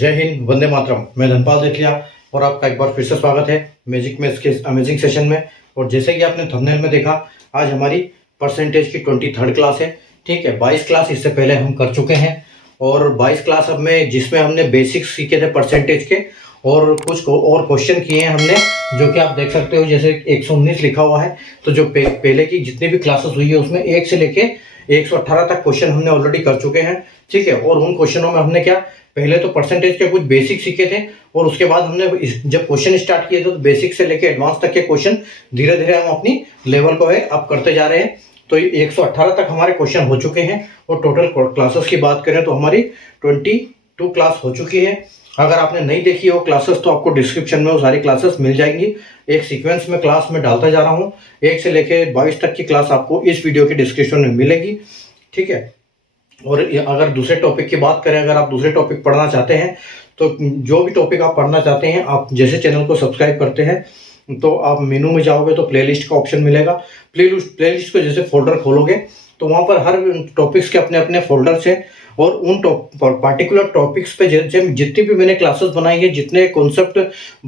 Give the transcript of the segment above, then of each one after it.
जय हिंद, वंदे मातरम। मैं धनपाल सेठिया और आपका एक बार फिर से स्वागत है मैजिक मैथ्स के अमेजिंग सेशन में। और जैसे कि आपने थंबनेल में देखा, आज हमारी परसेंटेज की 23rd क्लास है। ठीक है, 22 क्लास इससे पहले हम कर चुके हैं और 22 क्लास अब में जिसमें हमने बेसिक्स सीखे थे परसेंटेज के और कुछ और क्वेश्चन किए हैं हमने, जो कि आप देख सकते हो। जैसे 119 लिखा हुआ है, तो जो पहले की जितनी भी क्लासेस हुई है उसमें 1 से लेके 118 तक क्वेश्चन हमने ऑलरेडी कर चुके हैं। ठीक है, और उन क्वेश्चनों में हमने क्या, पहले तो परसेंटेज के कुछ बेसिक सीखे थे और उसके बाद हमने जब क्वेश्चन स्टार्ट किए थे तो बेसिक से लेके एडवांस तक के क्वेश्चन धीरे धीरे हम अपनी लेवल को है अप करते जा रहे हैं। तो 118 तक हमारे क्वेश्चन हो चुके हैं और टोटल क्लासेस की बात करें तो हमारी 22 क्लास हो चुकी है। अगर आपने नहीं देखी हो क्लासेस तो आपको डिस्क्रिप्शन में वो सारी क्लासेस मिल जाएंगी। एक सीक्वेंस में क्लास में डालता जा रहा हूँ, 1 से लेके 22 तक की क्लास आपको इस वीडियो के डिस्क्रिप्शन में मिलेगी। ठीक है, और अगर दूसरे टॉपिक की बात करें, अगर आप दूसरे टॉपिक पढ़ना चाहते हैं तो जो भी टॉपिक आप पढ़ना चाहते हैं, आप जैसे चैनल को सब्सक्राइब करते हैं तो आप मेनू में जाओगे तो प्लेलिस्ट का ऑप्शन मिलेगा। प्लेलिस्ट को जैसे फोल्डर खोलोगे तो वहाँ पर हर टॉपिक्स के अपने अपने फोल्डर्स हैं और उन पार्टिकुलर टॉपिक्स पे जितनी भी मैंने क्लासेस बनाई है, जितने कॉन्सेप्ट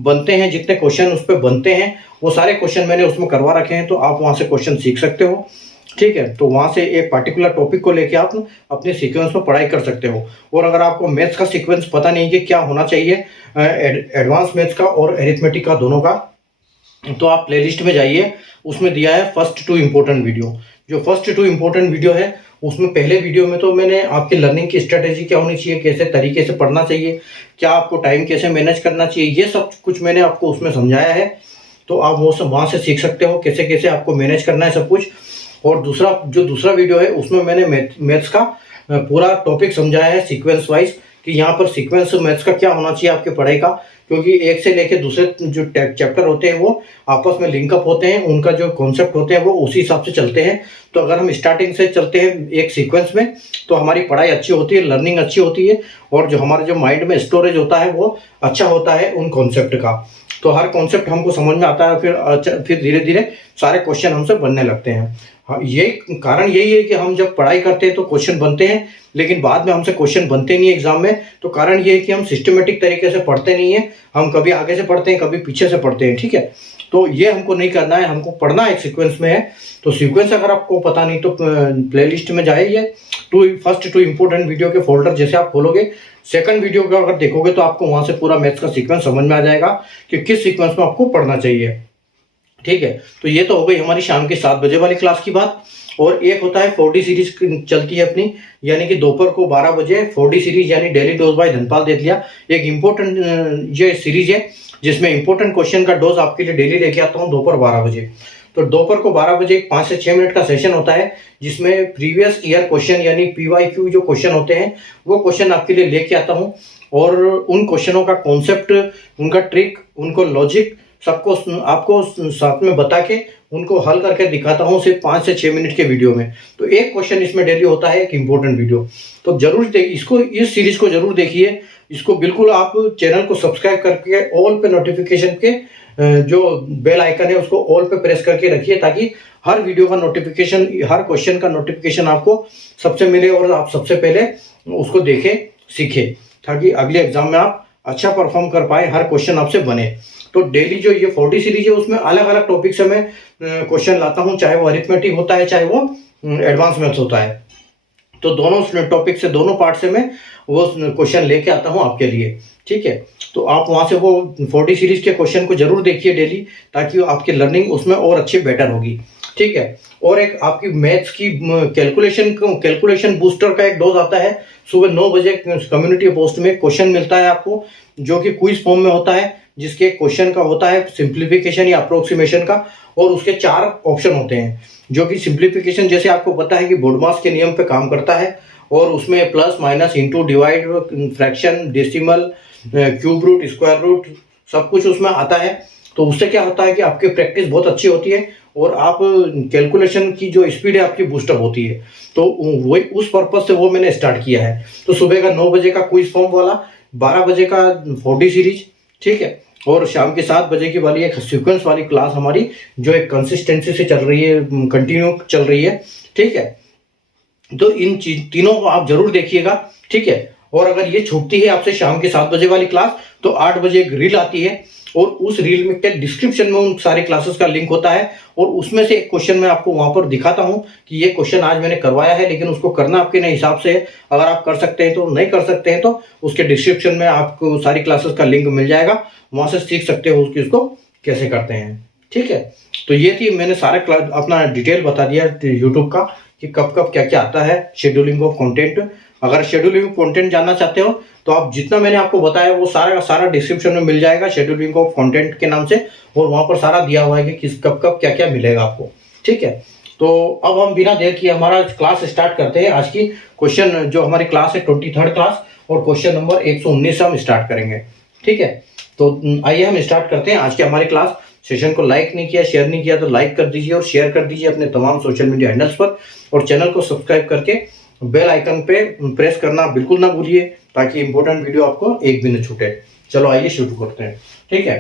बनते हैं, जितने क्वेश्चन उस पर बनते हैं, वो सारे क्वेश्चन मैंने उसमें करवा रखे हैं। तो आप वहाँ से क्वेश्चन सीख सकते हो। ठीक है, तो वहाँ से एक पार्टिकुलर टॉपिक को लेके आप अपने सीक्वेंस में पढ़ाई कर सकते हो। और अगर आपको मैथ्स का सीक्वेंस पता नहीं कि क्या होना चाहिए, एडवांस मैथ्स का और एरिथमेटिक का दोनों का, तो आप प्लेलिस्ट में जाइए, उसमें दिया है फर्स्ट 2 इम्पोर्टेंट वीडियो। जो फर्स्ट 2 इम्पोर्टेंट वीडियो है उसमें पहले वीडियो में तो मैंने आपकी लर्निंग की स्ट्रेटेजी क्या होनी चाहिए, कैसे तरीके से पढ़ना चाहिए, क्या आपको टाइम कैसे मैनेज करना चाहिए, ये सब कुछ मैंने आपको उसमें समझाया है। तो आप वो सब वहाँ से सीख सकते हो कैसे कैसे आपको मैनेज करना है सब कुछ। और दूसरा वीडियो है उसमें मैंने मैथ्स का पूरा टॉपिक समझाया है सीक्वेंस वाइज, कि यहाँ पर सीक्वेंस मैथ्स का क्या होना चाहिए आपके पढ़ाई का, क्योंकि एक से लेके दूसरे जो चैप्टर होते हैं वो आपस में लिंकअप होते हैं, उनका जो कॉन्सेप्ट होते हैं वो उसी हिसाब से चलते हैं। तो अगर हम स्टार्टिंग से चलते हैं एक सीक्वेंस में तो हमारी पढ़ाई अच्छी होती है, लर्निंग अच्छी होती है और जो हमारे जो माइंड में स्टोरेज होता है वो अच्छा होता है उन कॉन्सेप्ट का। तो हर कॉन्सेप्ट हमको समझ में आता है, फिर धीरे धीरे सारे क्वेश्चन हमसे बनने लगते हैं। हाँ, ये कारण यही है कि हम जब पढ़ाई करते हैं तो क्वेश्चन बनते हैं, लेकिन बाद में हमसे क्वेश्चन बनते नहीं एग्जाम में। तो कारण ये है कि हम सिस्टमेटिक तरीके से पढ़ते नहीं है, हम कभी आगे से पढ़ते हैं, कभी पीछे से पढ़ते हैं। ठीक है, तो ये हमको नहीं करना है, हमको पढ़ना एक सीक्वेंस में है। तो सीक्वेंस अगर आपको पता नहीं तो प्लेलिस्ट में जाइए, फर्स्ट 2 इम्पोर्टेंट वीडियो के फोल्डर जैसे आप खोलोगे, सेकंड वीडियो का अगर देखोगे तो आपको वहां से पूरा मैथ्स का सीक्वेंस समझ में आ जाएगा कि किस सीक्वेंस में आपको पढ़ना चाहिए। ठीक है, तो ये तो हो गई हमारी शाम के 7 बजे वाली क्लास की बात। और एक होता है 4D सीरीज चलती है अपनी, यानी कि दोपहर को 12 बजे 4D सीरीज यानी डेली डोज बाय धनपाल दे दिया। एक इम्पोर्टेंट ये सीरीज है जिसमें इंपॉर्टेंट क्वेश्चन का डोज आपके लिए डेली लेके आता हूँ दोपहर 12 बजे। तो दोपहर को 12 बजे 5 से 6 मिनट का सेशन होता है जिसमें प्रीवियस ईयर क्वेश्चन यानी PYQ जो क्वेश्चन होते हैं वो क्वेश्चन आपके लिए लेके आता हूँ और उन क्वेश्चनों का कॉन्सेप्ट, उनका ट्रिक, उनको लॉजिक सबको आपको साथ में बता के उनको हल करके दिखाता हूँ सिर्फ 5 से 6 मिनट के वीडियो में। तो एक क्वेश्चन इसमें डेली होता है, एक इम्पोर्टेंट वीडियो। तो जरूर इसको, इस सीरीज को जरूर देखिए। इसको बिल्कुल आप चैनल को सब्सक्राइब करके ऑल पे नोटिफिकेशन के जो बेल आइकन है उसको ऑल पे प्रेस करके रखिए, ताकि हर वीडियो का नोटिफिकेशन, हर क्वेश्चन का नोटिफिकेशन आपको सबसे मिले और आप सबसे पहले उसको देखें, सीखें, ताकि अगले एग्जाम में आप अच्छा परफॉर्म कर पाए, हर क्वेश्चन आपसे बने। तो डेली जो ये 4D सीरीज है उसमें अलग अलग टॉपिक से मैं क्वेश्चन लाता हूँ, चाहे वो अरिथमेटिक होता है चाहे वो एडवांस मैथ्स होता है। तो दोनों टॉपिक से, दोनों पार्ट से मैं वो क्वेश्चन लेके आता हूँ आपके लिए। ठीक है, तो आप वहाँ से वो 4D सीरीज के क्वेश्चन को जरूर देखिए डेली, ताकि आपकी लर्निंग उसमें और अच्छी बेटर होगी। ठीक है, और एक आपकी मैथ्स की कैलकुलेशन बूस्टर का एक डोज आता है सुबह 9 बजे कम्युनिटी पोस्ट में। क्वेश्चन मिलता है आपको जो कि क्विज फॉर्म में होता है, जिसके क्वेश्चन का होता है सिंप्लीफिकेशन या अप्रोक्सीमेशन का, और उसके 4 ऑप्शन होते हैं। जो कि सिंप्लीफिकेशन जैसे आपको पता है कि बोडमास के नियम पे काम करता है और उसमें plus minus into divide fraction decimal cube root square root सब कुछ उसमें आता है। तो उससे क्या होता है कि आपकी प्रैक्टिस बहुत अच्छी होती है और आप कैलकुलेशन की जो स्पीड है आपकी बूस्टअप होती है। तो वही उस पर्पज से वो मैंने स्टार्ट किया है। तो सुबह का 9 बजे का क्विज फॉर्म वाला, 12 बजे का 4D सीरीज, ठीक है, और शाम के 7 बजे की वाली एक सीक्वेंस वाली क्लास हमारी जो एक कंसिस्टेंसी से चल रही है, कंटिन्यू चल रही है। ठीक है, तो इन तीनों को आप जरूर देखिएगा। ठीक है, और अगर ये छूटती है आपसे शाम के 7 बजे वाली क्लास, तो 8 बजे एक रील आती है और उस रील में के डिस्क्रिप्शन में उन सारी क्लासेस का लिंक होता है और उसमें से एक क्वेश्चन मैं आपको वहां पर दिखाता हूं कि ये क्वेश्चन आज मैंने करवाया है, लेकिन उसको करना आपके नए हिसाब से है। अगर आप कर सकते हैं तो, नहीं कर सकते हैं तो उसके डिस्क्रिप्शन में आपको सारी क्लासेस का लिंक मिल जाएगा, वहां से सीख सकते हो उसको कैसे करते हैं। ठीक है, तो ये थी, मैंने सारा क्लास अपना डिटेल बता दिया यूट्यूब का कि कब कब क्या क्या आता है, शेड्यूलिंग ऑफ कंटेंट। अगर शेड्यूलिंग ऑफ कंटेंट जानना चाहते हो तो आप जितना मैंने आपको बताया वो सारा का सारा डिस्क्रिप्शन में मिल जाएगा शेड्यूलिंग ऑफ कंटेंट के नाम से, और वहां पर सारा दिया हुआ है कि किस कब कब क्या क्या मिलेगा आपको। ठीक है, तो अब हम बिना देर किए हमारा क्लास स्टार्ट करते हैं। आज की क्वेश्चन जो हमारी क्लास है 23rd क्लास, और क्वेश्चन नंबर 119 से हम स्टार्ट करेंगे। ठीक है, तो आइए हम स्टार्ट करते हैं आज की हमारी क्लास। सेशन को लाइक नहीं किया, शेयर नहीं किया तो लाइक कर दीजिए और शेयर कर दीजिए अपने तमाम सोशल मीडिया हैंडल्स पर, और चैनल को सब्सक्राइब करके बेल आइकन पे प्रेस करना बिल्कुल ना भूलिए, ताकि इंपॉर्टेंट वीडियो आपको एक भी न छूटे। चलो आइए शुरू करते हैं। ठीक है,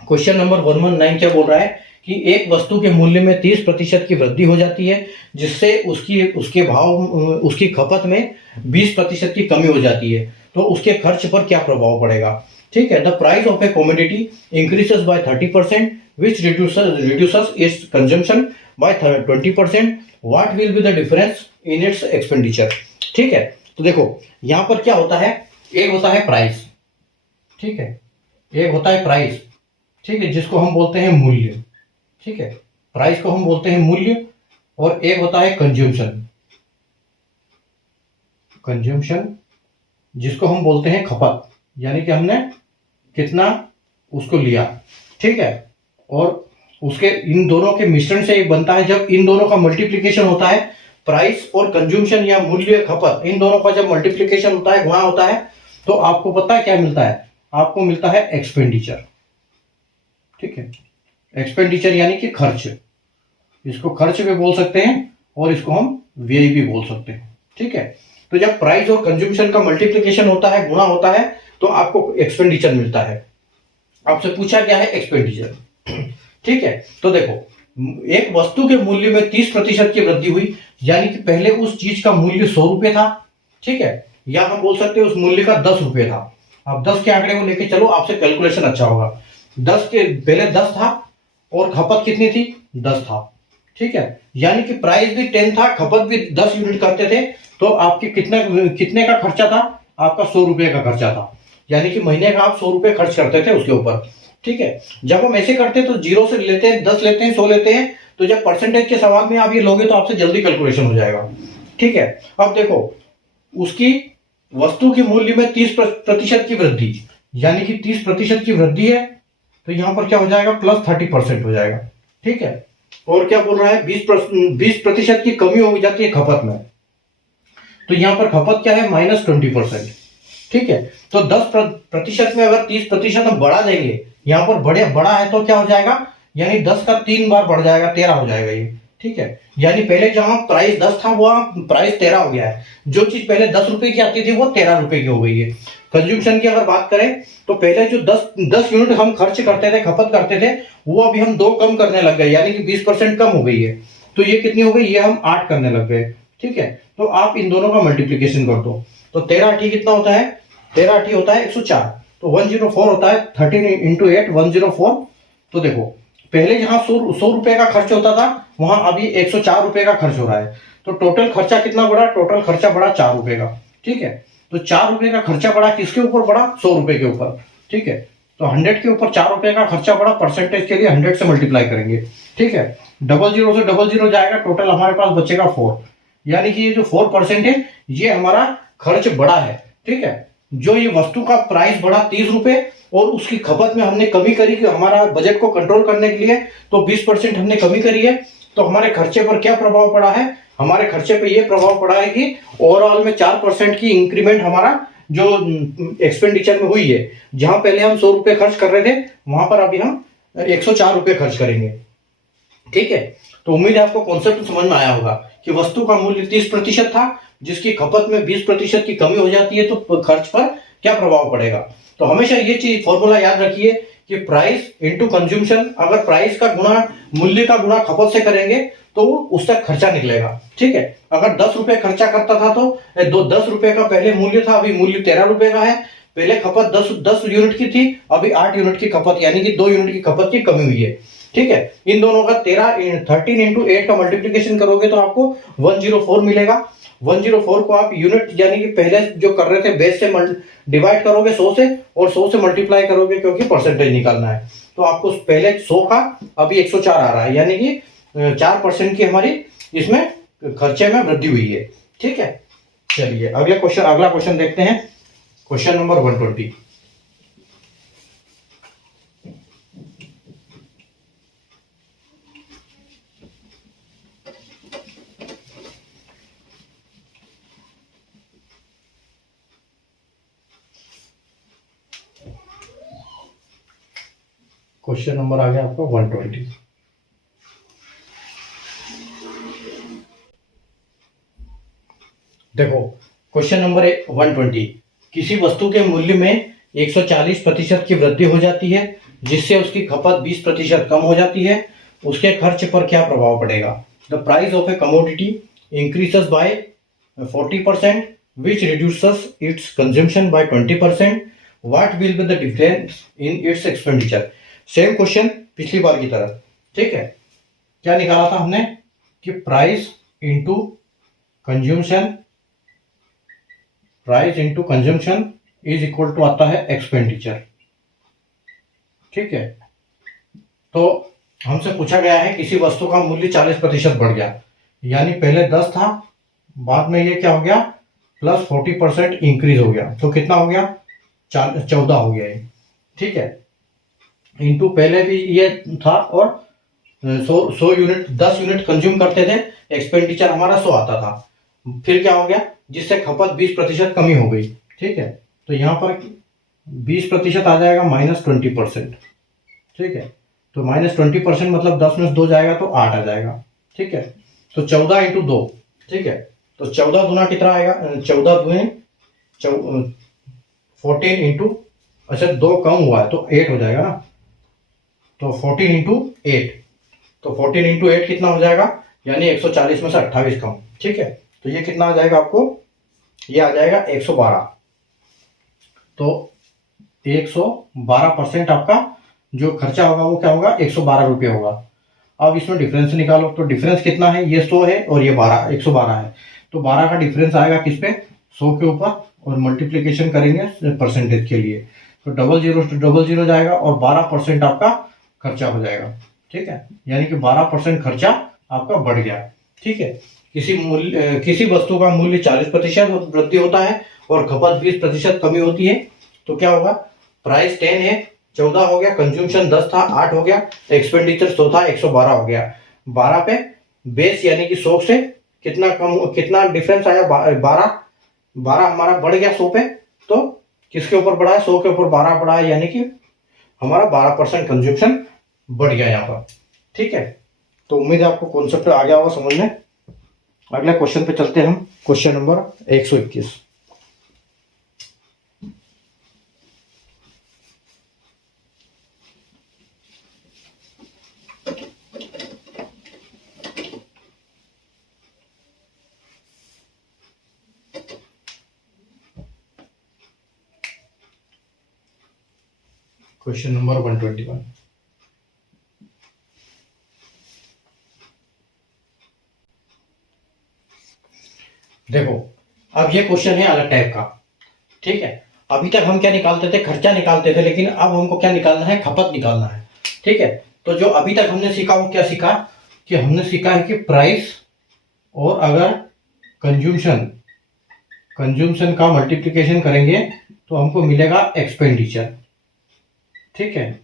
क्वेश्चन नंबर 119 क्या बोल रहा है कि एक वस्तु के मूल्य में 30% की वृद्धि हो जाती है, जिससे उसकी खपत में 20% की कमी हो जाती है, तो उसके खर्च पर क्या प्रभाव पड़ेगा। ठीक है, the price of a commodity increases by 30% which reduces its consumption by 20%, what will be the difference in its expenditure. ठीक है, तो देखो यहां पर क्या होता है, एक होता है प्राइस, ठीक है, एक होता है प्राइस, ठीक है, जिसको हम बोलते हैं मूल्य। ठीक है, प्राइस को हम बोलते हैं मूल्य, और एक होता है कंज्यूमशन, जिसको हम बोलते हैं खपत, यानी कि हमने कितना उसको लिया। ठीक है, और उसके इन दोनों के मिश्रण से एक बनता है, जब इन दोनों का मल्टीप्लिकेशन होता है, प्राइस और कंज्यूमशन या मूल्य खपत, इन दोनों का जब मल्टीप्लिकेशन होता है, गुणा होता है, तो आपको पता है क्या मिलता है, आपको मिलता है एक्सपेंडिचर। ठीक है, एक्सपेंडिचर यानी कि खर्च, इसको खर्च भी बोल सकते हैं और इसको हम व्यय भी बोल सकते हैं। ठीक है, तो जब प्राइस और कंज्यूमशन का मल्टीप्लिकेशन होता है, गुणा होता है, तो आपको एक्सपेंडिचर मिलता है। आपसे पूछा क्या है, एक्सपेंडिचर। ठीक है, तो देखो एक वस्तु के मूल्य में 30% की वृद्धि हुई, यानी कि पहले उस चीज का मूल्य 100 रुपए था। ठीक है, या हम बोल सकते हैं उस मूल्य का 10 रुपए था। अब 10 के आंकड़े को लेके चलो, आपसे कैलकुलेशन अच्छा होगा। 10 के पहले 10 था और खपत कितनी थी, 10 था। ठीक है, यानी कि प्राइस भी 10 था, खपत भी 10 यूनिट करते थे, तो आपके कितने का खर्चा था, आपका 100 रुपए का खर्चा था, यानी कि महीने का आप 100 रुपए खर्च करते थे उसके ऊपर। ठीक है, जब हम ऐसे करते हैं तो 0 से लेते हैं, 10 लेते हैं, 100 लेते हैं, तो जब परसेंटेज के सवाल में आप ये लोगे तो आपसे जल्दी कैलकुलेशन हो जाएगा। ठीक है, अब देखो उसकी वस्तु के मूल्य में 30% की वृद्धि, यानी कि 30% की वृद्धि है, तो यहां पर क्या हो जाएगा, प्लस 30% हो जाएगा। ठीक है, और क्या बोल रहा है, 20% की कमी हो जाती है खपत में, तो यहां पर खपत क्या है, -20%। ठीक है, तो 10% में अगर 30% हम बढ़ा देंगे, यहां पर बड़ा है तो क्या हो जाएगा, यानी 10 का 3 बार बढ़ जाएगा, 13 हो जाएगा ये। ठीक है, यानी पहले जहां प्राइस 10 था वहां प्राइस 13 हो गया है। जो चीज पहले 10 रुपए की आती थी वो 13 रुपए की हो गई है। कंज्यूमशन की अगर बात करें तो पहले जो 10 यूनिट हम खर्च करते थे, खपत करते थे, वो अभी हम 2 कम करने लग गए, यानी कि 20% कम हो गई है। तो ये कितनी हो गई, ये हम 8 करने लग गए। ठीक है, तो आप इन दोनों का मल्टीप्लीकेशन कर दो, तो 13 कितना होता है, 13 होता है 104, तो 104 होता है, 13 × 8 104। तो देखो पहले जहां 100 रुपए का खर्च होता था, वहां अभी 104 रुपए का खर्च हो रहा है, तो टोटल खर्चा कितना बढ़ा, टोटल खर्चा बढ़ा 4 रुपए का। ठीक है, तो 4 रुपए का खर्चा बढ़ा, किसके ऊपर बढ़ा, 100 रुपए के ऊपर। ठीक है, तो 100 के ऊपर 4 रुपए का खर्चा बढ़ा, परसेंटेज के लिए 100 से मल्टीप्लाई करेंगे। ठीक है, 00 से 00 जाएगा, टोटल हमारे पास बचेगा 4, यानी कि ये जो 4% है ये हमारा खर्च बढ़ा है। ठीक है, जो ये वस्तु का प्राइस बढ़ा 30 रुपए, और उसकी खपत में हमने कमी करी कि हमारा बजट को कंट्रोल करने के लिए, तो 20% हमने कमी करी है, तो हमारे खर्चे पर क्या प्रभाव पड़ा है, हमारे खर्चे पे ये प्रभाव पड़ा है कि ओवरऑल में 4% की इंक्रीमेंट हमारा जो एक्सपेंडिचर में हुई है। जहां पहले हम 100 रुपए खर्च कर रहे थे, वहां पर अभी हम 104 रुपए खर्च करेंगे। ठीक है, तो उम्मीद है आपको कॉन्सेप्ट समझ में आया होगा कि वस्तु का मूल्य 30% था, जिसकी खपत में 20% की कमी हो जाती है, तो खर्च पर क्या प्रभाव पड़ेगा। तो हमेशा ये चीज फॉर्मूला याद रखिए कि प्राइस इंटू कंज्यूमशन, अगर प्राइस का गुणा मूल्य का गुणा खपत से करेंगे तो उसका खर्चा निकलेगा। ठीक है, अगर 10 रुपए खर्चा करता था तो 10 रुपए का पहले मूल्य था, अभी मूल्य 13 रुपए का है। पहले खपत 10 यूनिट की थी, अभी 8 यूनिट की खपत, यानी कि 2 यूनिट की खपत की कमी हुई है। ठीक है, इन दोनों का 13 इंटू 8 का मल्टीप्लीकेशन करोगे तो आपको 104 मिलेगा। 104 को आप यूनिट यानी कि पहले जो कर रहे थे बेस से डिवाइड करोगे 100 से, और 100 से मल्टीप्लाई करोगे क्योंकि परसेंटेज निकालना है। तो आपको पहले 100 का अभी 104 आ रहा है, यानी कि 4% की हमारी इसमें खर्चे में वृद्धि हुई है। ठीक है, चलिए अगला क्वेश्चन देखते हैं। Question number 120। क्वेश्चन नंबर आ गया आपका 120। देखो क्वेश्चन नंबर 120, किसी वस्तु के मूल्य में 140% की वृद्धि हो जाती है जिससे उसकी खपत 20% कम हो जाती है, उसके खर्च पर क्या प्रभाव पड़ेगा? The price of a commodity increases bye 40% which reduces its consumption by 20%. What will be the difference in its expenditure? Same question पिछली बार की तरह। ठीक है, क्या निकाला था हमने कि price into consumption is equal to आता है एक्सपेंडिचर। ठीक है, तो हमसे पूछा गया है किसी वस्तु का मूल्य 40% बढ़ गया, यानी पहले 10 था, बाद में ये क्या हो गया प्लस 40% इंक्रीज हो गया, तो कितना हो गया 14 हो गया ये। ठीक है, इंटू पहले भी ये था और 100 यूनिट 10 यूनिट कंज्यूम करते थे, एक्सपेंडिचर हमारा 100 आता था, फिर क्या हो गया जिससे खपत 20% कमी हो गई। ठीक है, तो यहाँ पर 20% आ जाएगा -20%। ठीक है, तो -20% मतलब 10 में से 2 जाएगा तो 8 आ जाएगा। ठीक है, तो 14 इंटू 2। ठीक है, तो 14 दूना कितना आएगा, 14 दूने 14 इंटू, अच्छा 2 कम हुआ है तो 8 हो जाएगा ना, तो 14 इंटू 8, तो 14 इंटू 8 कितना हो जाएगा, यानी 140 में से 28 कम। ठीक है, तो ये कितना आ जाएगा आपको, ये आ जाएगा 112। तो 112% आपका जो खर्चा होगा वो क्या होगा 112 रुपये होगा। अब इसमें डिफरेंस निकालो, तो डिफरेंस कितना है, ये 100 है और ये 112 है, तो 12 का डिफरेंस आएगा किस पे 100 के ऊपर, और मल्टीप्लीकेशन करेंगे परसेंटेज के लिए, तो 00 जाएगा और 12% आपका खर्चा हो जाएगा। ठीक है, यानी कि 12% खर्चा आपका बढ़ गया। ठीक है, किसी वस्तु का मूल्य 40% वृद्धि होता है और खपत 20% कमी होती है, तो क्या होगा, प्राइस 10 है 14 हो गया, कंज्यूमशन 10 था 8 हो गया, एक्सपेंडिचर 100 था 112 हो गया। 12 पे बेस यानी कि 100 से कितना डिफरेंस आया, 12 हमारा बढ़ गया 100 पे, तो किसके ऊपर बढ़ा है, 100 के ऊपर 12 बढ़ा है, यानी कि हमारा 12% कंज्यूमशन बढ़ गया यहाँ पर। ठीक है, तो उम्मीद है आपको कॉन्सेप्ट आ गया होगा समझ में। अगले क्वेश्चन पे चलते हैं हम, क्वेश्चन नंबर 121। Question number 121। देखो अब ये क्वेश्चन है अलग टाइप का। ठीक है, अभी तक हम क्या निकालते थे, खर्चा निकालते थे, लेकिन अब हमको क्या निकालना है, खपत निकालना है। ठीक है, तो जो अभी तक हमने सीखा वो क्या सीखा, कि हमने सीखा है कि प्राइस और अगर कंज्यूमशन का मल्टीप्लिकेशन करेंगे तो हमको मिलेगा एक्सपेंडिचर। ठीक है,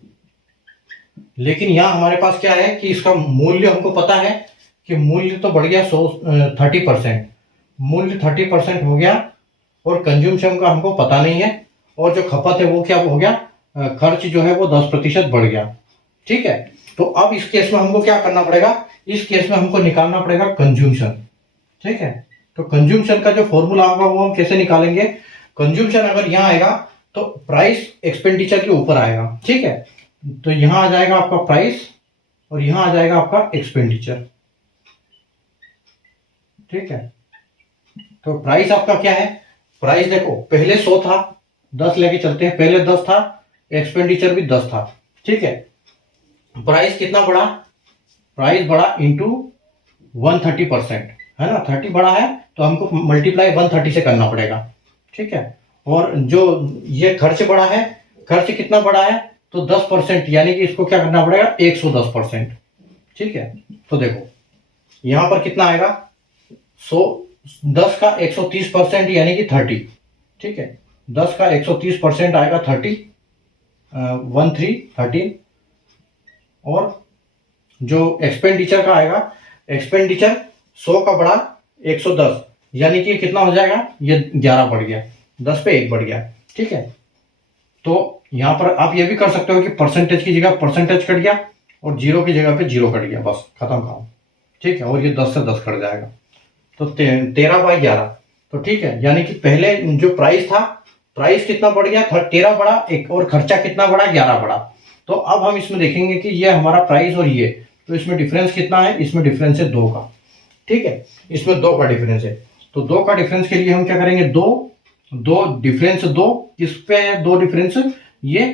लेकिन यहाँ हमारे पास क्या है कि इसका मूल्य हमको पता है कि मूल्य तो बढ़ गया 30%, मूल्य 30% हो गया, और कंज्यूमशन का हमको पता नहीं है, और जो खपत है वो क्या हो गया, खर्च जो है वो 10% बढ़ गया। ठीक है, तो अब इस केस में हमको क्या करना पड़ेगा, इस केस में हमको निकालना पड़ेगा कंज्यूमशन। ठीक है, तो कंज्यूमशन का जो फॉर्मूला होगा वो हम कैसे निकालेंगे, कंज्यूमशन अगर यहाँ आएगा तो प्राइस एक्सपेंडिचर के ऊपर आएगा। ठीक है, तो यहाँ आ जाएगा आपका प्राइस और यहाँ आ जाएगा आपका एक्सपेंडिचर। ठीक है। तो प्राइस आपका क्या है, प्राइस देखो पहले 100 था, 10 लेके चलते हैं, पहले 10 था, एक्सपेंडिचर भी 10 था, ठीक है। प्राइस कितना बढ़ा, प्राइस बढ़ा इंटू 130%, है ना, 30 बढ़ा है तो हमको मल्टीप्लाई 130 से करना पड़ेगा, ठीक है। और जो ये खर्च बढ़ा है, खर्च कितना बढ़ा है, तो 10%, यानी कि इसको क्या करना पड़ेगा, 110%, ठीक है। तो देखो यहां पर कितना आएगा, 10 का 130% यानी कि 30, ठीक है। 10 का 130% आएगा 30, 13 और जो एक्सपेंडिचर का आएगा, एक्सपेंडिचर 100 का बढ़ा 110, यानी कि कितना हो जाएगा, ये 11 बढ़ गया, 10 पे 1 बढ़ गया, ठीक है। तो यहां पर आप ये भी कर सकते हो कि परसेंटेज की जगह परसेंटेज कट गया और जीरो की जगह पे जीरो कट गया, बस खत्म काम, ठीक है। और ये 10 से 10 कट जाएगा, तो 13/11, तो ठीक है। यानी कि पहले जो प्राइस था, प्राइस कितना बढ़ गया, 13 बढ़ा एक, और खर्चा कितना बढ़ा, 11 बढ़ा। तो अब हम इसमें देखेंगे कि ये हमारा प्राइस और ये, तो इसमें डिफरेंस कितना है, इसमें डिफरेंस है 2 का, ठीक है। इसमें 2 का डिफरेंस है, तो 2 का डिफरेंस के लिए हम क्या करेंगे, दो डिफरेंस, 2 किस पे है, 2 डिफरेंस ये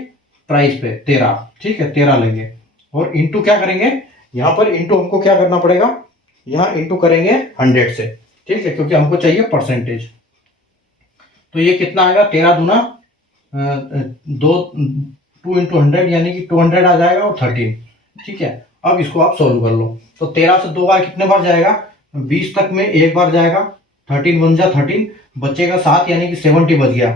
प्राइस पे 13, ठीक है, 13 लेंगे और इंटू क्या करेंगे, यहां पर इंटू हमको क्या करना पड़ेगा, यहां इंटू करेंगे 100 से, ठीक है, क्योंकि हमको चाहिए परसेंटेज। तो ये कितना आएगा, 13 दूना 2 इंटू 100 यानी कि 200 आ जाएगा और 13, ठीक है। अब इसको आप सोल्व कर लो, तो 13 से 2 बार कितने बार जाएगा, 20 तक में 1 बार जाएगा, 13 बन जा 13, बचेगा 7 यानी कि 70 बच गया।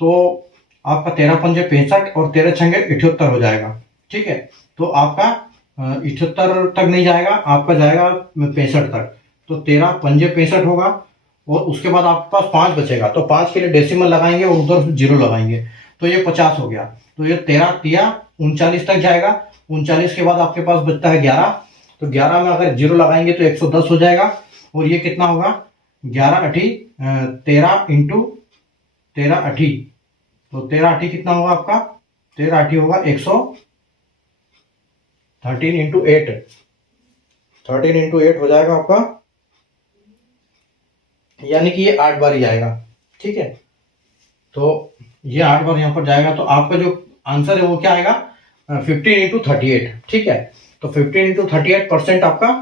तो आपका 13 पंजे 65 और 13 छंगे 78 हो जाएगा, ठीक है। तो आपका 78 तक नहीं जाएगा, आपका जाएगा 65 तक, तो 13 पंजे 65 होगा और उसके बाद आपके पास 5 बचेगा, तो 5 के लिए डेसिमल लगाएंगे और उधर 0 लगाएंगे, तो ये 50 हो गया। तो ये 13 तिया 39 तक जाएगा, 39 के बाद आपके पास बचता है 11, तो 11 में अगर 0 लगाएंगे तो 110 हो जाएगा। और ये कितना होगा, 11 अठी 13 इंटू 13 अठी, तो 13 अठी कितना होगा आपका, 13 अठी होगा 13 इंटू 8, 13 इंटू 8 हो जाएगा आपका, यानी कि ये 8 बार ही आएगा, ठीक है। तो ये 8 बार यहां पर जाएगा, तो आपका जो आंसर है वो क्या आएगा, 15 इंटू 38, ठीक है। तो 15 इंटू 38% आपका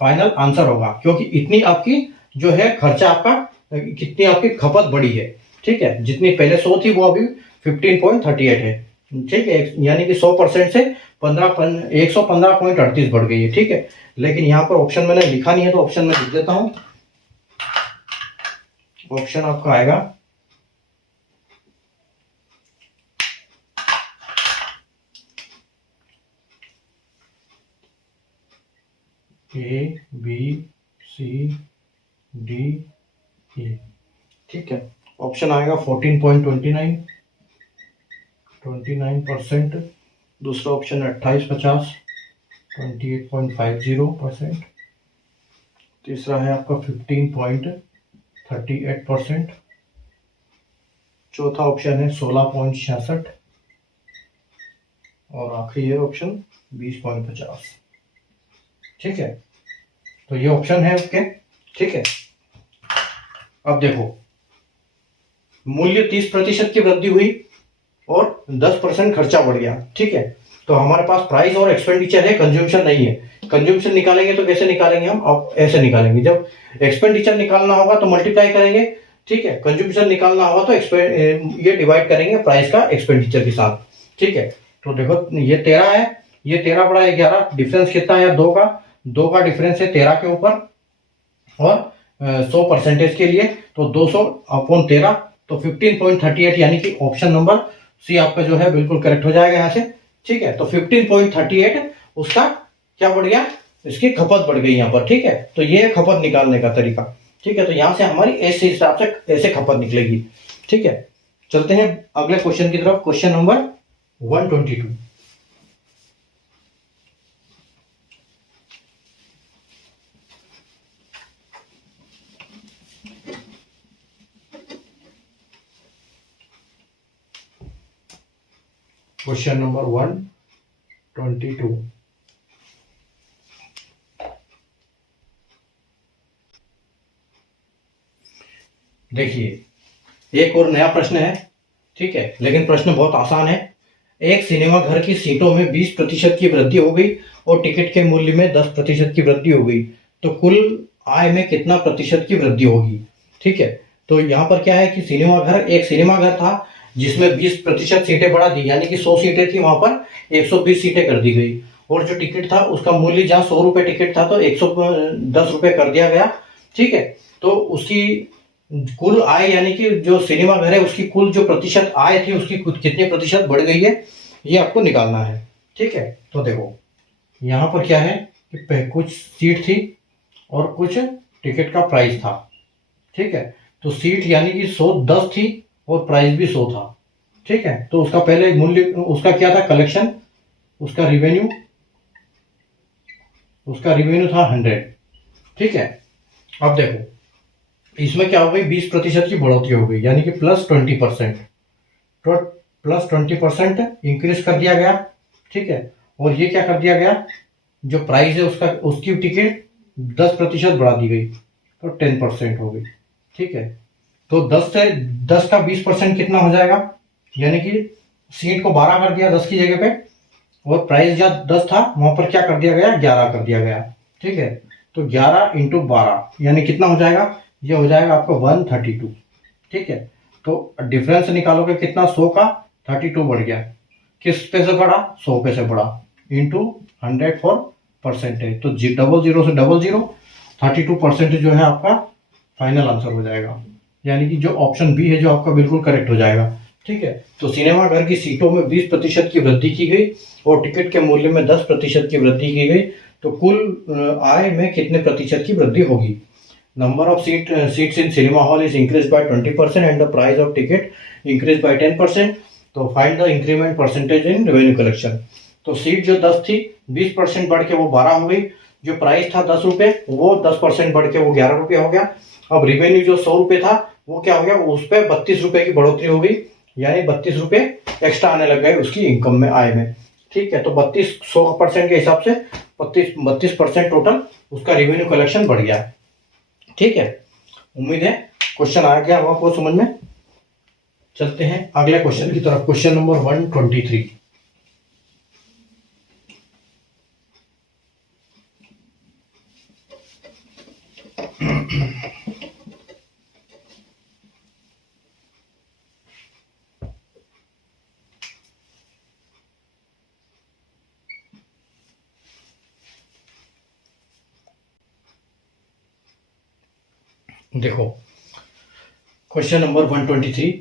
फाइनल आंसर होगा, क्योंकि इतनी आपकी जो है खर्चा आपका, कितनी आपकी खपत बढ़ी है, ठीक है। जितनी पहले 100 थी वो अभी 15.38 है, ठीक है, यानी कि 100% से 115.38 बढ़ गई है, ठीक है। लेकिन यहाँ पर ऑप्शन मैंने लिखा नहीं है, तो ऑप्शन में लिख देता हूं। ऑप्शन आपका आएगा A B C D A, ठीक है। ऑप्शन आएगा 29%, दूसरा ऑप्शन है 2850, 28.50%, तीसरा है आपका 15.38%, चौथा ऑप्शन है 16.66 और आखिरी है ऑप्शन 20.50, ठीक है। तो ये ऑप्शन है आपके, ठीक है। अब देखो मूल्य 30% की वृद्धि हुई और 10% खर्चा बढ़ गया, ठीक है। तो हमारे पास प्राइस और एक्सपेंडिचर है, कंज्यूमशन नहीं है। कंज्यूमशन निकालेंगे तो कैसे निकालेंगे हम, अब ऐसे निकालेंगे, जब एक्सपेंडिचर निकालना होगा तो मल्टीप्लाई करेंगे, ठीक है। कंज्यूमशन निकालना होगा तो ये डिवाइड करेंगे प्राइस का एक्सपेंडिचर के साथ, ठीक है। तो देखो ये 13 है, ये 13 बड़ा 11, डिफरेंस कितना है, 2 का, 2 का डिफरेंस है 13 के ऊपर, और 100% के लिए तो 200/13, तो 15.38, यानी कि ऑप्शन नंबर सी आपका जो है बिल्कुल करेक्ट हो जाएगा यहाँ से, ठीक है। तो 15.38 उसका क्या बढ़ गया, इसकी खपत बढ़ गई यहाँ पर, ठीक है। तो ये खपत निकालने का तरीका, ठीक है। तो यहाँ से हमारी ऐसे हिसाब से ऐसे खपत निकलेगी, ठीक है। चलते हैं अगले क्वेश्चन की तरफ, क्वेश्चन नंबर 122। क्वेश्चन नंबर 122, देखिए एक और नया प्रश्न है, ठीक है, लेकिन प्रश्न बहुत आसान है। एक सिनेमा घर की सीटों में 20% की वृद्धि हो गई और टिकट के मूल्य में 10% की वृद्धि हो गई, तो कुल आय में कितना प्रतिशत की वृद्धि होगी? ठीक है, तो यहाँ पर क्या है कि एक सिनेमा घर था जिसमें 20% सीटें बढ़ा दी, यानी कि 100 सीटें थी, वहां पर 120 सीटें कर दी गई। और जो टिकट था उसका मूल्य जहाँ 100 रुपए टिकट था तो 110 रुपए कर दिया गया। ठीक है, तो उसकी कुल आय यानी कि जो सिनेमा घर है उसकी कुल जो प्रतिशत आय थी उसकी कितने प्रतिशत बढ़ गई है, ये आपको निकालना है। ठीक है, तो देखो यहाँ पर क्या है कि कुछ सीट थी और कुछ टिकट का प्राइस था। ठीक है, तो सीट यानी कि 110 थी और प्राइस भी 100 था। ठीक है, तो उसका पहले मूल्य उसका क्या था, कलेक्शन, उसका रिवेन्यू था 100। ठीक है, अब देखो इसमें क्या हो गई, 20% की बढ़ोतरी हो गई, यानी कि +20%, तो +20% इंक्रीज कर दिया गया। ठीक है, और ये क्या कर दिया गया, जो प्राइस है उसकी टिकट 10% बढ़ा दी गई, तो 10% हो गई। ठीक है, तो 10 का 20% कितना हो जाएगा, यानी कि सीट को 12 कर दिया 10 की जगह पे, और प्राइस जब 10 था वहां पर क्या कर दिया गया, 11 कर दिया गया। ठीक है, तो 11 इंटू 12 यानी कितना हो जाएगा, ये हो जाएगा आपका 132। ठीक है, तो डिफरेंस निकालोगे कितना, 100 का 32 बढ़ गया, किस पे से बढ़ा, 100 पे से बढ़ा, इंटू 100 फॉर परसेंटेज, तो 00 से 00 32% जो है आपका फाइनल आंसर हो जाएगा, यानी कि जो ऑप्शन बी है जो आपका बिल्कुल करेक्ट हो जाएगा। ठीक है, तो सिनेमा घर की सीटों में 20% की वृद्धि की गई और टिकट के मूल्य में 10% की वृद्धि की गई, तो कुल आय में कितने प्रतिशत की वृद्धि होगी? Number of seats in cinema hall is increase by 20% and the price of ticket increase by 10%, तो find the increment percentage in revenue collection. तो सीट जो 10 थी 20% बढ़ के वो 12 हो गई, जो प्राइस था 10 रुपए वो 10% बढ़ के वो 11 रुपये हो गया। अब रिवेन्यू जो 100 रुपए था वो क्या हो गया, उस पर 32 रुपए की बढ़ोतरी हो गई, यानी 32 रुपए एक्स्ट्रा आने लग गए उसकी इनकम में, आय में। ठीक है, तो 100% के हिसाब से 32% टोटल उसका रेवेन्यू कलेक्शन बढ़ गया। ठीक है, उम्मीद है क्वेश्चन आ गया होगा आपको समझ में। चलते हैं अगले क्वेश्चन की तरफ, क्वेश्चन नंबर 123। देखो क्वेश्चन नंबर 123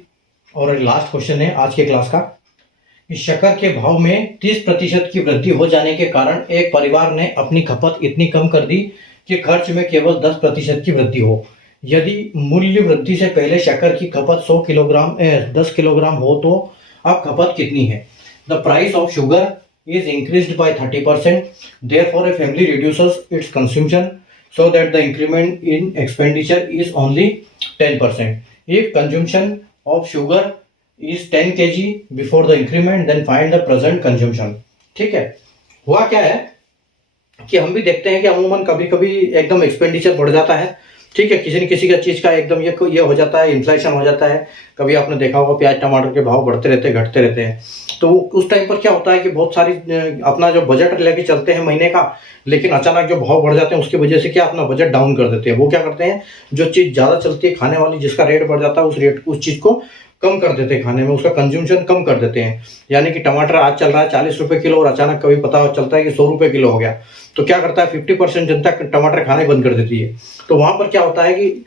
और लास्ट क्वेश्चन है आज के क्लास का, कि शक्कर के भाव में 30% की वृद्धि हो जाने के कारण एक परिवार ने अपनी खपत इतनी कम कर दी कि खर्च में केवल 10% की वृद्धि हो। यदि मूल्य वृद्धि से पहले शक्कर की खपत 10 किलोग्राम हो तो अब खपत कितनी है? The price of sugar is increased by 30%, therefore a family reduces it's consumption so that the increment in expenditure is only 10%. If consumption of sugar is 10 kg before the increment, then find the present consumption. ठीक है, हुआ क्या है कि हम भी देखते हैं कि अमूमन कभी कभी एकदम एक्सपेंडिचर बढ़ जाता है। ठीक है, किसी न किसी का चीज का एकदम ये हो जाता है, इन्फ्लेशन हो जाता है। कभी आपने देखा होगा प्याज टमाटर के भाव बढ़ते रहते हैं, घटते रहते हैं, तो उस टाइम पर क्या होता है कि बहुत सारी अपना जो बजट लेके चलते हैं महीने का, लेकिन अचानक जो भाव बढ़ जाते हैं उसकी वजह से क्या अपना बजट डाउन कर देते हैं। वो क्या करते हैं, जो चीज ज्यादा चलती है खाने वाली, जिसका रेट बढ़ जाता है उस चीज को कम कर देते हैं, खाने में उसका कंज्यूमशन कम कर देते हैं। यानी कि टमाटर आज चल रहा है 40 रुपए किलो और अचानक कभी पता चलता है कि 100 रुपए किलो हो गया, तो क्या करता है 50% जनता टमाटर खाने बंद कर देती है। तो वहां पर क्या होता है कि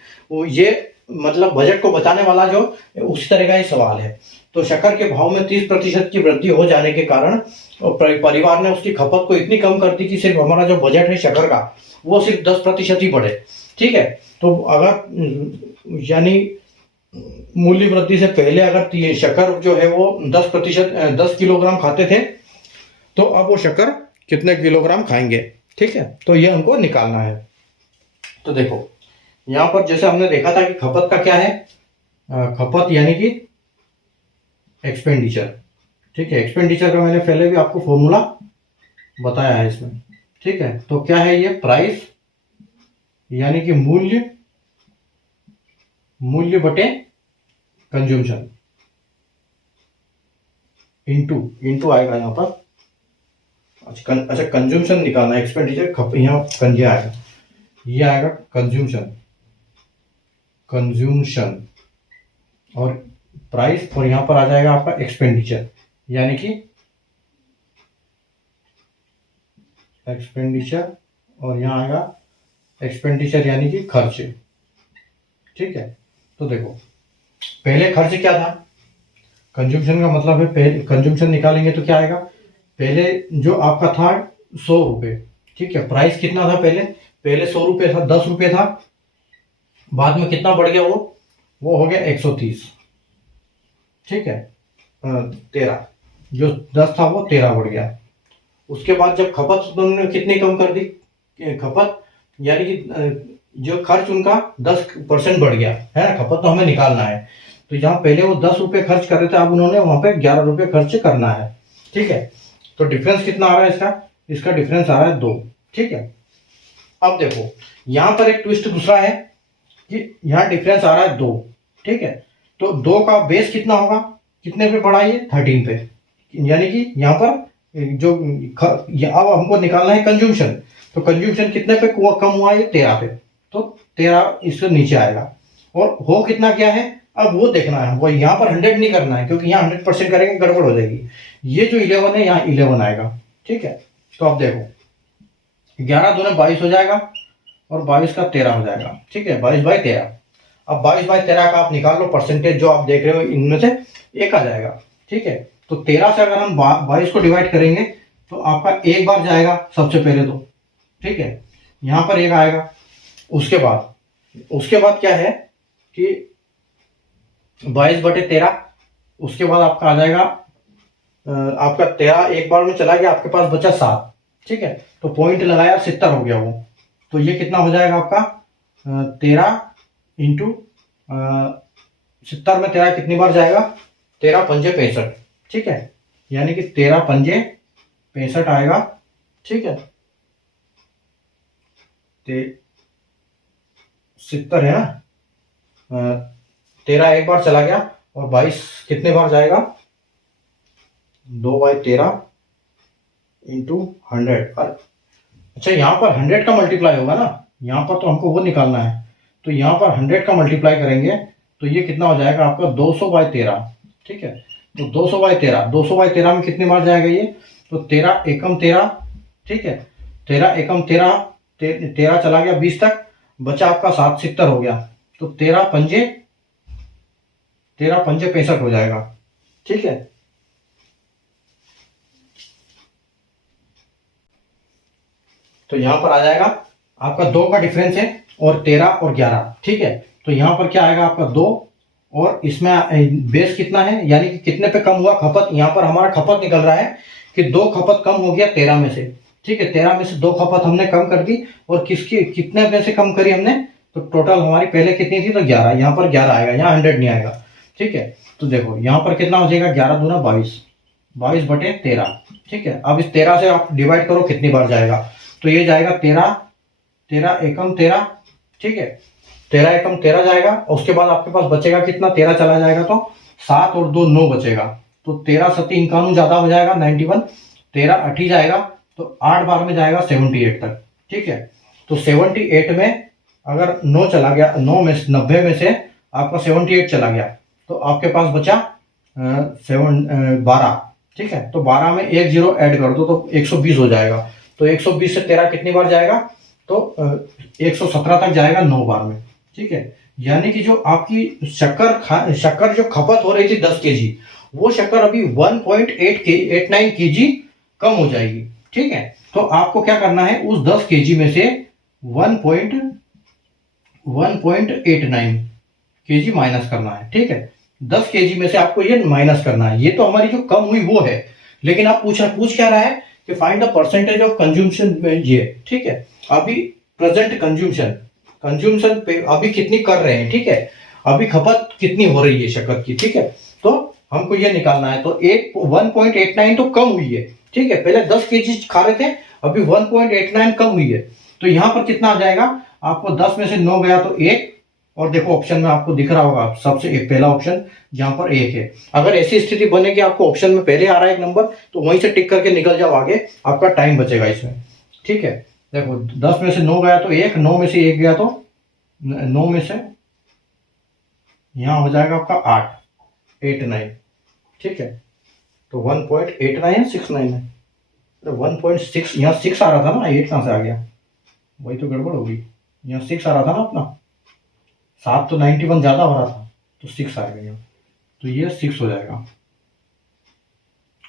ये मतलब बजट को बचाने वाला जो उसी तरह का ही सवाल है। तो शक्कर के भाव में 30% की वृद्धि हो जाने के कारण परिवार ने उसकी खपत को इतनी कम कर दी कि सिर्फ हमारा जो बजट है शक्कर का वो सिर्फ 10% ही बढ़े। ठीक है, तो अगर यानी मूल्य वृद्धि से पहले अगर शक्कर जो है वो 10 किलोग्राम खाते थे, तो अब वो शक्कर कितने किलोग्राम खाएंगे। ठीक है, तो ये हमको निकालना है। तो देखो यहां पर जैसे हमने देखा था कि खपत का क्या है, खपत यानी कि एक्सपेंडिचर। ठीक है, एक्सपेंडिचर का मैंने पहले भी आपको फॉर्मूला बताया है इसमें। ठीक है, तो क्या है ये, प्राइस यानी कि मूल्य मूल्य बटे कंज्यूमशन इंटू आएगा यहाँ पर। अच्छा कंज्यूमशन निकालना, एक्सपेंडिचर यहाँ ये आएगा, ये आएगा कंज्यूमशन और प्राइस, और यहाँ पर आ जाएगा आपका एक्सपेंडिचर, यानी कि एक्सपेंडिचर, और यहाँ आएगा एक्सपेंडिचर यानी कि खर्च। ठीक है, तो देखो पहले खर्च क्या था, कंज्यूमशन का मतलब है पहले कंज्यूमशन निकालेंगे तो क्या आएगा, पहले जो आपका था 100 रुपये, ठीक है, प्राइस कितना था पहले 100 रुपये था, 10 रुपये था, बाद में कितना बढ़ गया वो हो गया 130, ठीक है, 13, जो 10 था वो 13 बढ़ गया। उसके बाद जब खपत उन्होंने कितनी कम कर दी, खपत यानी कि जो खर्च उनका 10% बढ़ गया है ना, खपत तो हमें निकालना है, तो जहाँ पहले वो 10 रुपये खर्च कर रहे थे, अब उन्होंने वहां पे 11 रुपये खर्च करना है। ठीक है, तो डिफरेंस कितना आ रहा है इसका डिफरेंस आ रहा है 2। ठीक है, अब देखो यहाँ पर एक ट्विस्ट दूसरा है कि यहाँ डिफरेंस आ रहा है 2। ठीक है, तो 2 का बेस कितना होगा, कितने पे बढ़ा ये 13 पे, यानी कि यहाँ पर जो अब हमको निकालना है कंज्यूमशन, तो कंज्यूमशन कितने पे कम हुआ, ये 13 पे, तो 13 इससे नीचे आएगा, और हो कितना क्या है अब वो देखना है हमको, यहाँ पर 100 नहीं करना है क्योंकि यहाँ 100% करेंगे गड़बड़ हो जाएगी, ये जो 11 है यहाँ 11 आएगा। ठीक है, तो अब देखो 11 दूने 22 हो जाएगा और 22 का 13 हो जाएगा। ठीक है, 22/13, अब 22/13 का आप निकाल लो परसेंटेज, जो आप देख रहे हो इनमें से एक आ जाएगा। ठीक है, तो 13 से अगर हम 22 को डिवाइड करेंगे तो आपका एक बार जाएगा सबसे पहले तो। ठीक है, यहाँ पर एक आएगा, उसके बाद क्या है कि 22/13, उसके बाद आपका आ जाएगा आपका 13 एक बार में चला गया, आपके पास बचा 7। ठीक है, तो पॉइंट लगाया 70 हो गया वो, तो ये कितना हो जाएगा आपका 13 इंटू 70 में 13 कितनी बार जाएगा, 13×5 = 65। ठीक है, यानी कि 13×5 = 65 आएगा। ठीक है, 70 है ना, 13 एक बार चला गया और 22 कितने बार जाएगा, 2/13 इंटू 100। अच्छा यहाँ पर 100 का मल्टीप्लाई होगा ना, यहाँ पर तो हमको वो निकालना है, तो यहाँ पर 100 का मल्टीप्लाई करेंगे तो ये कितना हो जाएगा आपका 200/13। ठीक है, तो 200/13 में कितने बार जाएगा ये, तो 13 एकम 13। ठीक है, 13 एकम 13, 13 चला गया 20 तक, बचा आपका 7, 70 हो गया, तो 13×5 = 65 हो जाएगा। ठीक है, तो यहां पर आ जाएगा आपका 2 का डिफरेंस है और 13 और 11। ठीक है, तो यहां पर क्या आएगा आपका 2, और इसमें बेस कितना है, यानी कि कितने पे कम हुआ खपत, यहाँ पर हमारा खपत निकल रहा है कि 2 खपत कम हो गया 13 में से। ठीक है, 13 में से 2 खपत हमने कम कर दी, और कितने में से कम करी हमने, तो टोटल हमारी पहले कितनी थी, तो 11, यहाँ पर 11 आएगा, यहाँ 100 नहीं आएगा। ठीक है, तो देखो यहाँ पर कितना हो जाएगा, 11 दूना 22, 22/13। ठीक है, अब इस 13 से आप डिवाइड करो कितनी बार जाएगा, तो ये जाएगा 13 एकम 13। ठीक है, 13 एकम 13 जाएगा, और उसके बाद आपके पास बचेगा कितना, 13 चला जाएगा तो 7 और 2 9 बचेगा, तो 13×7 = ज्यादा हो जाएगा 91, 13 8 जाएगा तो 8 बार में जाएगा 78 तक। ठीक है, तो 78 में अगर 9 चला गया, 90 में से आपका 78 चला गया, तो आपके पास बचा 12। ठीक है, तो 12 में 1 0 ऐड कर दो तो 120 हो जाएगा, तो 120 से 13 कितनी बार जाएगा, तो 117 तक जाएगा 9 बार में। ठीक है, यानी कि जो आपकी शक्कर जो खपत हो रही थी 10 kg, वो शक्कर अभी 1.89 kg कम हो जाएगी। ठीक है, तो आपको क्या करना है, उस 10 kg में से 1.89 kg माइनस करना है। ठीक है, 10 kg में से आपको ये माइनस करना है, ये तो हमारी जो कम हुई वो है, लेकिन आप पूछ क्या रहा है कि find the percentage of consumption ये। ठीक है, अभी प्रेजेंट कंज्यूमशन पे अभी कितनी कर रहे हैं। ठीक है, अभी खपत कितनी हो रही है शक्कर की। ठीक है, तो हमको ये निकालना है, तो 1.89 तो कम हुई है। ठीक है, पहले 10 kg खा रहे थे, अभी 1.89 कम हुई है, तो यहाँ पर कितना आ जाएगा आपको, 10 में से 9 गया तो 1, और देखो ऑप्शन में आपको दिख रहा होगा सबसे एक पहला ऑप्शन जहां पर 1 है। अगर ऐसी स्थिति बने कि आपको ऑप्शन में पहले आ रहा है एक नंबर, तो वहीं से टिक करके निकल जाओ आगे, आपका टाइम बचेगा इसमें। ठीक है, देखो 10 में से 9 गया तो 1, 9 में से 1 गया तो 9 में से यहां हो जाएगा आपका 8, 8 9। ठीक है, तो 1.89 है 69 है, 1.6 यहाँ 6 आ रहा था ना, 8 कहां से आ गया, वही तो गड़बड़ होगी। यहाँ 6 आ रहा था ना अपना, 7 तो 91 ज्यादा हो रहा था, तो 6 आ गया, तो ये 6 हो जाएगा।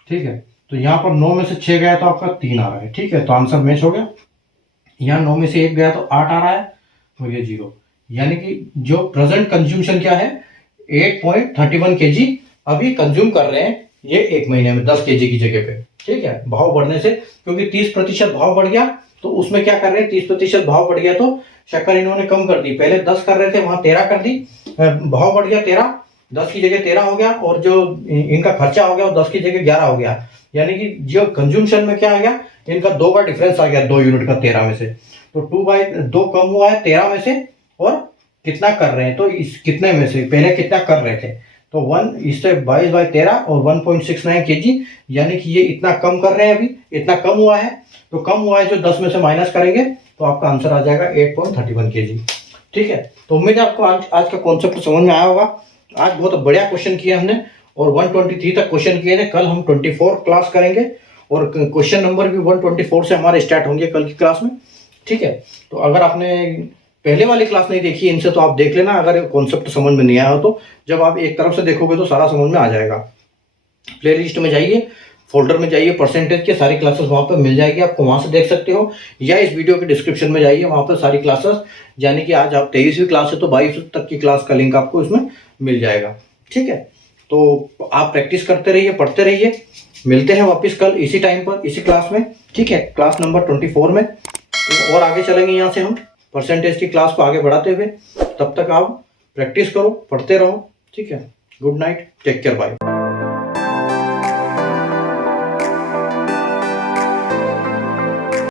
ठीक है, तो यहाँ पर 9 में से 6 गया तो आपका 3 आ रहा है। ठीक है, तो आंसर मैच हो गया। यहाँ 9 में से 1 गया तो 8 आ रहा है, और ये 0, यानी कि जो प्रेजेंट कंज्यूमशन क्या है 8.31 kg अभी कंज्यूम कर रहे हैं ये एक महीने में 10 kg की जगह पे। ठीक है, भाव बढ़ने से, क्योंकि 30% भाव बढ़ गया, तो उसमें क्या कर रहे हैं 30% भाव बढ़ गया तो शक्कर इन्होंने कम कर दी। पहले 10 कर रहे थे, वहां 13 कर दी, भाव बढ़ गया 13, 10 की जगह 13 हो गया, और जो इनका खर्चा हो गया वो 10 की जगह 11 हो गया। यानी कि जो कंज्यूमशन में क्या आ गया, इनका 2 का डिफरेंस आ गया, 2 यूनिट का 13 में से, तो 2/2 कम हुआ है 13 में से, और कितना कर रहे हैं, तो इस कितने में से पहले कितना कर रहे थे, तो 1 इससे 22/13 और 1.69 kg, यानी कि ये इतना कम कर रहे हैं, अभी इतना कम हुआ है, तो कम हुआ है जो 10 में से माइनस करेंगे तो आपका आंसर आ जाएगा 8.31 kg। ठीक है, तो उम्मीद है आपको आज का कॉन्सेप्ट समझ में आया होगा। आज बहुत बढ़िया क्वेश्चन किए हमने, और 123 तक क्वेश्चन किए थे। कल हम 24 क्लास करेंगे, और क्वेश्चन नंबर भी 124 से हमारे स्टार्ट होंगे कल की क्लास में। ठीक है, तो अगर आपने पहले वाली क्लास नहीं देखी इनसे, तो आप देख लेना। अगर कॉन्सेप्ट समझ में नहीं आया हो तो जब आप एक तरफ से देखोगे तो सारा समझ में आ जाएगा। प्ले लिस्ट में जाइए, फोल्डर में जाइए, परसेंटेज के सारी क्लासेस वहां पर मिल जाएगी, आपको वहां से देख सकते हो, या इस वीडियो के डिस्क्रिप्शन में जाइए, वहां पर सारी क्लासेस, यानी कि आज आप 23वीं क्लास है तो 22 तक की क्लास का लिंक आपको इसमें मिल जाएगा। ठीक है, तो आप प्रैक्टिस करते रहिए, पढ़ते रहिए। मिलते हैं वापस कल इसी टाइम पर, इसी क्लास में। ठीक है, क्लास नंबर 24 में, और आगे चलेंगे यहाँ से हम परसेंटेज की क्लास को आगे बढ़ाते हुए। तब तक आप प्रैक्टिस करो, पढ़ते रहो। ठीक है, good night, take care, bye.